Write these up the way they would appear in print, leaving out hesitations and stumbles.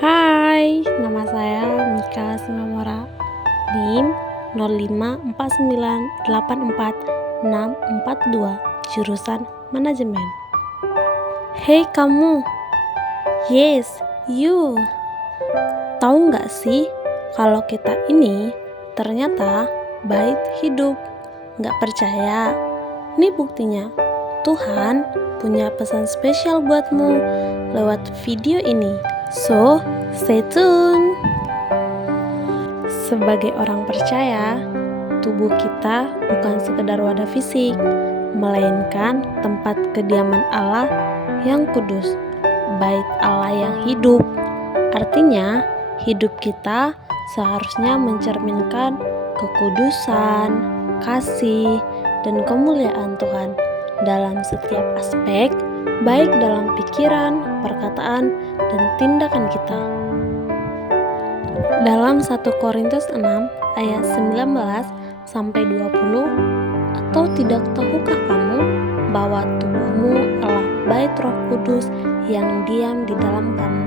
Hai, nama saya Mika Simamora, NIM 054984642, jurusan Manajemen. Hei kamu, yes, you. Tahu nggak sih kalau kita ini ternyata bait hidup? Nggak percaya? Ini buktinya. Tuhan punya pesan spesial buatmu lewat video ini. So, stay tune. Sebagai orang percaya, tubuh kita bukan sekedar wadah fisik, melainkan tempat kediaman Allah yang kudus, bait Allah yang hidup. Artinya, hidup kita seharusnya mencerminkan kekudusan, kasih, dan kemuliaan Tuhan dalam setiap aspek, baik dalam pikiran, perkataan, dan tindakan kita. Dalam 1 Korintus 6 ayat 19-20, atau tidak tahukah kamu bahwa tubuhmu adalah bait Roh Kudus yang diam di dalam kamu,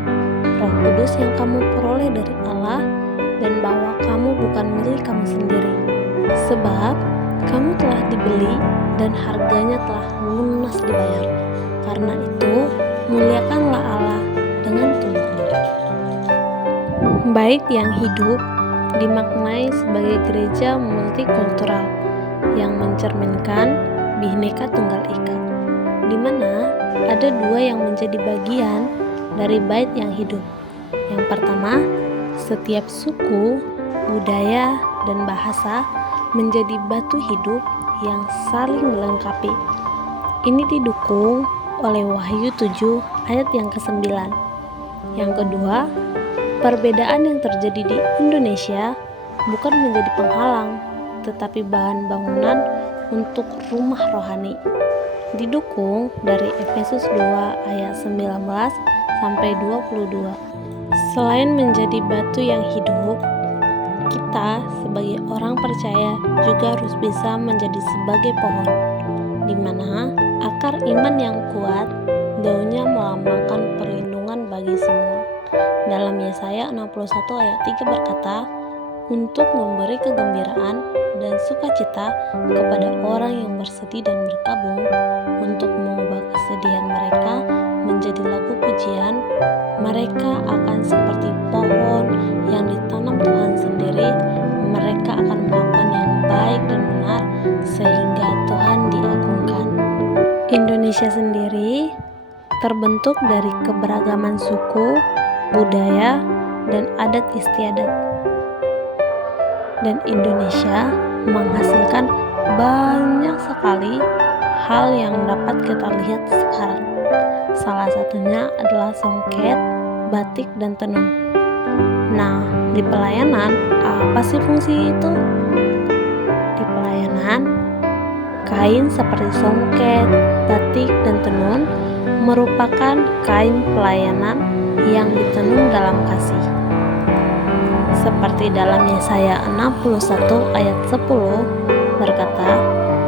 Roh Kudus yang kamu peroleh dari Allah, dan bahwa kamu bukan milik kamu sendiri, sebab kamu telah dibeli dan harganya telah lunas dibayar. Karena itu, muliakanlah Allah dengan tubuhmu. Bait yang hidup dimaknai sebagai gereja multikultural yang mencerminkan Bhinneka Tunggal Ika, di mana ada dua yang menjadi bagian dari bait yang hidup. Yang pertama, setiap suku, budaya, dan bahasa menjadi batu hidup yang saling melengkapi. Ini didukung oleh Wahyu 7 ayat yang ke-9. Yang kedua, perbedaan yang terjadi di Indonesia bukan menjadi penghalang, tetapi bahan bangunan untuk rumah rohani. Didukung dari Efesus 2 ayat 19-22. Selain menjadi batu yang hidup, kita sebagai orang percaya juga harus bisa menjadi sebagai pohon, di mana akar iman yang kuat, daunnya melambangkan perlindungan bagi semua. Dalam Yesaya 61 ayat 3 berkata, untuk memberi kegembiraan dan sukacita kepada orang yang bersedih dan berkabung, untuk mengubah kesedihan mereka menjadi lagu pujian. Mereka akan seperti pohon yang ditanam Tuhan sendiri. Mereka akan melakukan yang baik dan benar sehingga Tuhan diagungkan. Indonesia sendiri terbentuk dari keberagaman suku, budaya, dan adat istiadat. Dan Indonesia menghasilkan banyak sekali hal yang dapat kita lihat sekarang. Salah satunya adalah songket, batik, dan tenun. Nah, di pelayanan, apa sih fungsi itu? Di pelayanan, kain seperti songket, batik, dan tenun merupakan kain pelayanan yang ditenun dalam kasih. Seperti dalam Yesaya 61 ayat 10 berkata,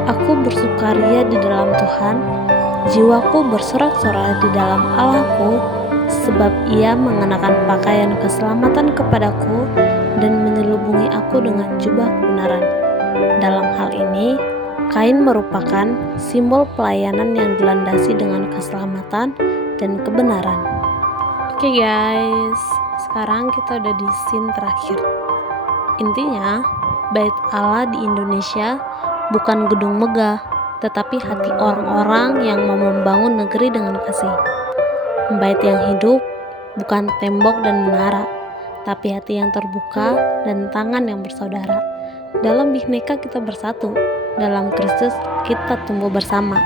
aku bersukaria di dalam Tuhan, jiwaku bersorak-sorai di dalam Allahku, sebab Ia mengenakan pakaian keselamatan kepadaku dan menyelubungi aku dengan jubah kebenaran. Dalam hal ini, kain merupakan simbol pelayanan yang dilandasi dengan keselamatan dan kebenaran. Oke guys, sekarang kita udah di scene terakhir. Intinya, bait Allah di Indonesia bukan gedung megah, tetapi hati orang-orang yang mau membangun negeri dengan kasih. Bait yang hidup bukan tembok dan menara, tapi hati yang terbuka dan tangan yang bersaudara. Dalam Bhinneka kita bersatu, dalam Kristus kita tumbuh bersama.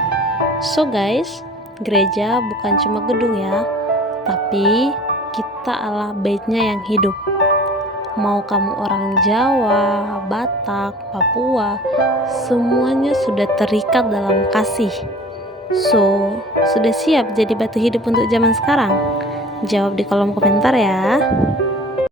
So guys, gereja bukan cuma gedung ya, tapi kita adalah baitnya yang hidup. Mau kamu orang Jawa, Batak, Papua, semuanya sudah terikat dalam kasih. So, sudah siap jadi batu hidup untuk zaman sekarang? Jawab di kolom komentar ya.